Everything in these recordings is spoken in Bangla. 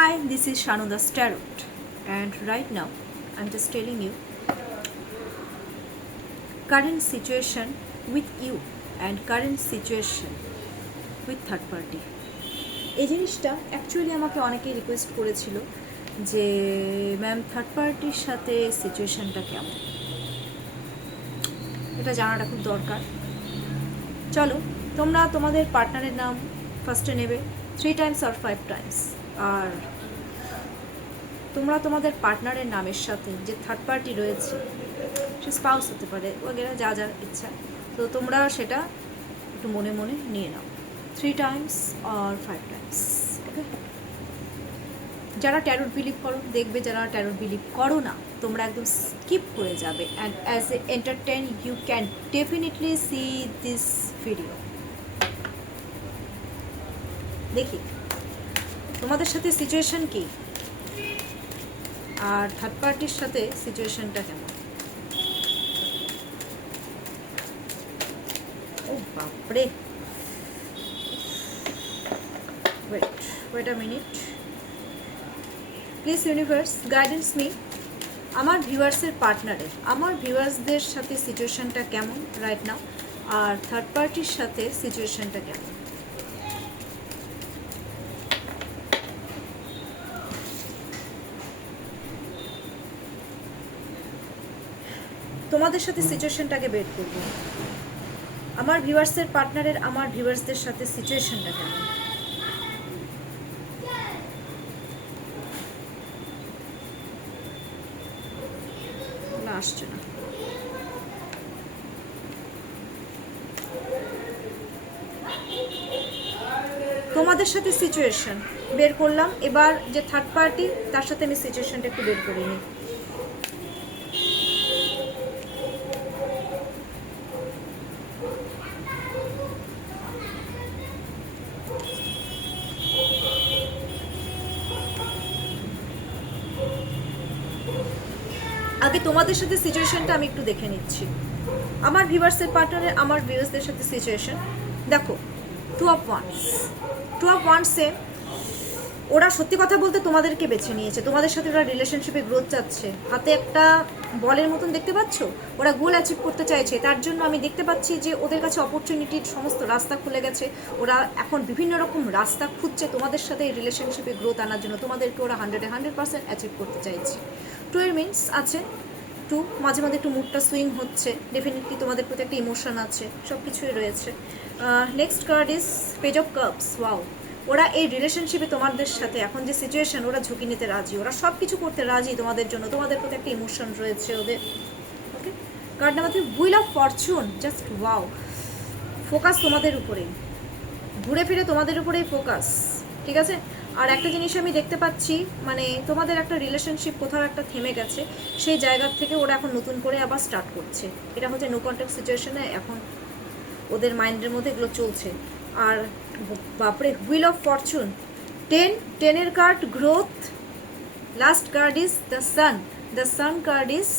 Hi, this is Shanuda's Tarot, and right now I'm just telling you current situation with you and current situation with third party. এই জিনিসটা অ্যাকচুয়ালি আমাকে অনেকেই রিকোয়েস্ট করেছিল যে ম্যাম থার্ড পার্টির সাথে সিচুয়েশনটা কেমন, এটা জানাটা খুব দরকার। চলো, তোমরা তোমাদের পার্টনারের নাম ফার্স্টে নেবে 3 times or 5 times, আর তোমরা তোমাদের পার্টনারের নামের সাথে যে থার্ড পার্টি রয়েছে, সে স্পাউস হতে পারে ওগেরা, যা যা ইচ্ছা, তো তোমরা সেটা একটু মনে মনে নিয়ে নাও 3 times or 5 times, ওকে? যারা ট্যারোট বিলিভ করো দেখবে, যারা ট্যারোট বিলিভ করো না তোমরা একদম স্কিপ করে যাবে, and as a entertain you can definitely see this video. দেখি তোমাদের সাথে সিচুয়েশন কি আর থার্ড পার্টির সাথে সিচুয়েশনটা কেমন। ও বাপরে, wait a minute please universe guidance me. আমার ভিউয়ার্সের পার্টনারের, আমার ভিউয়ার্সদের সাথে সিচুয়েশনটা কেমন রাইট নাও, আর থার্ড পার্টির সাথে সিচুয়েশনটা কেমন। তোমাদের সাথে সিচুয়েশনটাকে বের করব। আমার ভিউয়ার্সের পার্টনারের আমার ভিউয়ার্সদের সাথে সিচুয়েশনটা কেমন। আসছে না। তোমাদের সাথে সিচুয়েশন বের করলাম, এবার যে থার্ড পার্টি তার সাথে আমি সিচুয়েশনটা একটু বের করে নিই। আগে তোমাদের সাথে সিচুয়েশনটা আমি একটু দেখে নিচ্ছি। আমার ভিউয়ার্সের পার্টনারের আমার ভিউয়ার্সদের সাথে সিচুয়েশন দেখো, 2 of Wands, 2 of Wands-এ ওরা সত্যি কথা বলতে তোমাদেরকে বেছে নিয়েছে, তোমাদের সাথে ওরা রিলেশনশিপে গ্রোথ চাচ্ছে, হাতে একটা বলের মতন দেখতে পাচ্ছ, ওরা গোল অ্যাচিভ করতে চাইছে। তার জন্য আমি দেখতে পাচ্ছি যে ওদের কাছে অপরচুনিটির সমস্ত রাস্তা খুলে গেছে, ওরা এখন বিভিন্ন রকম রাস্তা খুঁজছে তোমাদের সাথে এই রিলেশনশিপে গ্রোথ আনার জন্য। তোমাদেরকে ওরা 100% অ্যাচিভ করতে চাইছে। 2 এর মিনস আছে 2, মাঝে মাঝে একটু মুডটা সুইং হচ্ছে, ডেফিনেটলি তোমাদের প্রতি একটা ইমোশন আছে, সব কিছুই রয়েছে। Next card is page of cups. Wow, ওরা এই রিলেশনশিপে তোমাদের সাথে এখন যে সিচুয়েশন, ওরা ঝুঁকি নিতে রাজি, ওরা সব কিছু করতে রাজি তোমাদের জন্য, তোমাদের প্রতি একটা ইমোশন রয়েছে ওদের। Okay, card number 3, wheel of fortune. Just wow, focus তোমাদের উপরেই, ঘুরে ফিরে তোমাদের উপরেই ফোকাস, ঠিক আছে? আর একটা জিনিস আমি দেখতে পাচ্ছি, মানে তোমাদের একটা রিলেশনশিপ কোথাও একটা থেমে গেছে, সেই জায়গা থেকে ওরা এখন নতুন করে আবার স্টার্ট করছে। এটা হচ্ছে নো কন্ট্যাক্ট সিচুয়েশনে এখন ওদের মাইন্ডের মধ্যে এগুলো চলছে। আর বাপরে, হুইল অফ ফরচুন, 10 এর card growth. Last card is the sun, the sun card is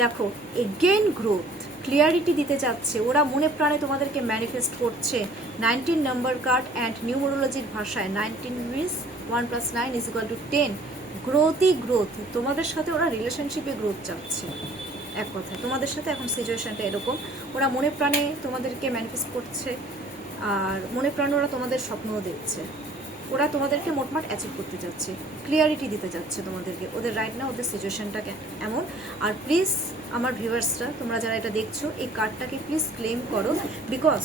দেখো এগেইন গ্রোথ, ক্লিয়ারিটি দিতে চাচ্ছে, ওরা মনে প্রাণে তোমাদেরকে ম্যানিফেস্ট করছে। 19 নাম্বার কার্ড, অ্যান্ড নিউমোরোলজির ভাষায় 19 মিনস 1 + 9 = 10। গ্রোথই গ্রোথ, তোমাদের সাথে ওরা রিলেশনশিপে গ্রোথ চাচ্ছে। এক কথা, তোমাদের সাথে এখন সিচুয়েশনটা এরকম, ওরা মনে প্রাণে তোমাদেরকে ম্যানিফেস্ট করছে, আর মনে প্রাণে ওরা তোমাদের স্বপ্নও দেখছে। ওরা তোমাদেরকে মোটমাট অ্যাচিভ করতে যাচ্ছে, ক্লিয়ারিটি দিতে যাচ্ছে তোমাদেরকে, ওদের রাইট না ওদের সিচুয়েশনটাকে এমন। আর প্লিজ আমার ভিউয়ার্সরা, তোমরা যারা এটা দেখছো, এই কার্ডটাকে প্লিজ ক্লেম করো, because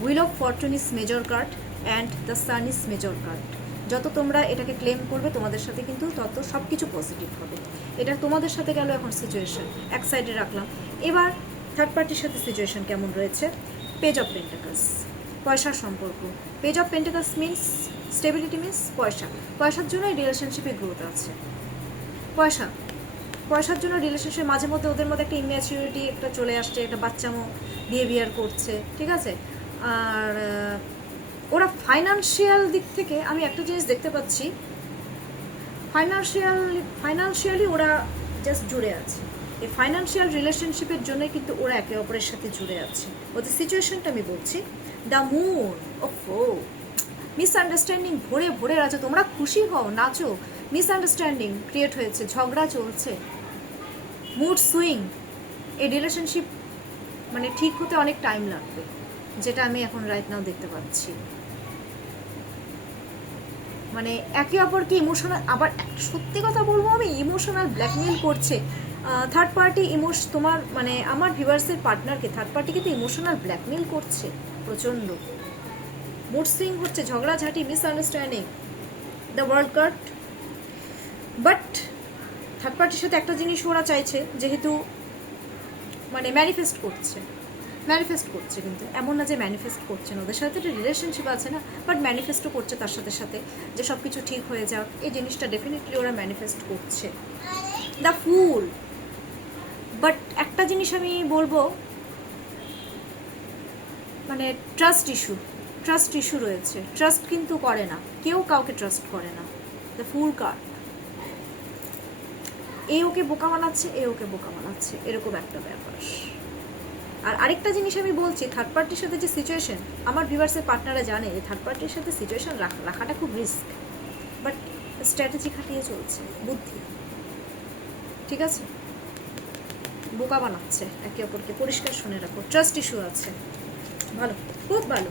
wheel of Fortune is major card and the sun is major card. যত তোমরা এটাকে ক্লেম করবে তোমাদের সাথে কিন্তু তত সব কিছু পজিটিভ হবে। এটা তোমাদের সাথে গেল এখন সিচুয়েশন, এক সাইডে রাখলাম। এবার থার্ড পার্টির সাথে সিচুয়েশন কেমন রয়েছে। পেজ অফ পেন্টাকলস, পয়সার সম্পর্ক। Page of pentacles means stability, means পয়সা। পয়সার জন্য এই রিলেশনশিপে গ্রোথ আছে। পয়সার জন্য রিলেশনশিপে মাঝে মধ্যে ওদের মধ্যে একটা ইম্যাচিউরিটি একটা চলে আসছে, একটা বাচ্চামো বিহেভিয়ার করছে, ঠিক আছে? আর ওরা ফাইন্যান্সিয়াল দিক থেকে আমি একটা জিনিস দেখতে পাচ্ছি, ফাইন্যান্সিয়ালি ওরা জাস্ট জুড়ে আছে। এই ফাইন্যান্সিয়াল রিলেশনশিপের জন্যই কিন্তু ওরা একে অপরের সাথে জুড়ে আছে। ওদের সিচুয়েশনটা আমি বলছি, দ্য মুন। ওফো, মিসআন্ডারস্ট্যান্ডিং ভরে ভরে আছে, তোমরা খুশি হও, নাচো, মিসআন্ডারস্ট্যান্ডিং ক্রিয়েট হয়েছে, ঝগড়া চলছে, মুড সুইং। এই রিলেশনশিপ মানে ঠিক হতে অনেক টাইম লাগবে, যেটা আমি এখন রাইট নাও দেখতে পাচ্ছি। মানে একে অপরকে ইমোশনাল, আবার সত্যি কথা বলবো আমি, ইমোশনাল ব্ল্যাকমেল করছে থার্ড পার্টি। তোমার মানে আমার ভিউয়ার্সের পার্টনারকে থার্ড পার্টিকে তো ইমোশনাল ব্ল্যাকমেল করছে প্রচণ্ড। মুড সুইং হচ্ছে, ঝগড়াঝাটি, misunderstanding, the world card. But third পার্টির সাথে একটা জিনিস ওরা চাইছে, যেহেতু মানে ম্যানিফেস্ট করছে, কিন্তু এমন না যে ম্যানিফেস্ট করছে না, ওদের সাথে একটা রিলেশনশিপ আছে না, বাট ম্যানিফেস্টও করছে তার সাথে সাথে যে সব কিছু ঠিক হয়ে যাক, এই জিনিসটা ডেফিনেটলি ওরা ম্যানিফেস্ট করছে। The full. বাট একটা জিনিস আমি বলবো, মানে ট্রাস্ট ইস্যু রয়েছে, ট্রাস্ট কিন্তু করে না, কেউ কাউকে ট্রাস্ট করে না। দ্য ফুল কার্ড, এ ওকে বোকা বানাচ্ছে, এরকম একটা ব্যাপার। আর আরেকটা জিনিস আমি বলছি, থার্ড পার্টির সাথে যে সিচুয়েশন, আমার ভিউয়ার্সের পার্টনাররা জানে যে থার্ড পার্টির সাথে সিচুয়েশন রাখাটা খুব রিস্ক, বাট স্ট্র্যাটেজি খাটিয়ে চলছে, বুদ্ধি, ঠিক আছে? বোকা বানাচ্ছে একে অপরকে, পরিষ্কার শুনে রাখো, ট্রাস্ট ইস্যু আছে, ভালো, খুব ভালো।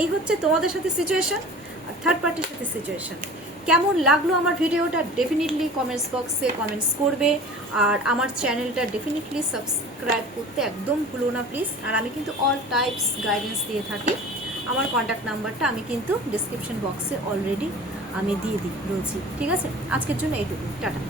এই হচ্ছে তোমাদের সাথে সিচুয়েশন আর থার্ড পার্টির সাথে সিচুয়েশন। কেমন লাগলো আমার ভিডিওটা ডেফিনেটলি কমেন্টস বক্সে কমেন্টস করবে, আর আমার চ্যানেলটা ডেফিনেটলি সাবস্ক্রাইব করতে একদম ভুলো না প্লিজ। আর আমি কিন্তু অল টাইপস গাইডেন্স দিয়ে থাকি, আমার কন্ট্যাক্ট নাম্বারটা আমি কিন্তু ডিসক্রিপশন বক্সে অলরেডি আমি দিয়ে দিই রোজই, ঠিক আছে? আজকের জন্য এইটুকু, টাটা।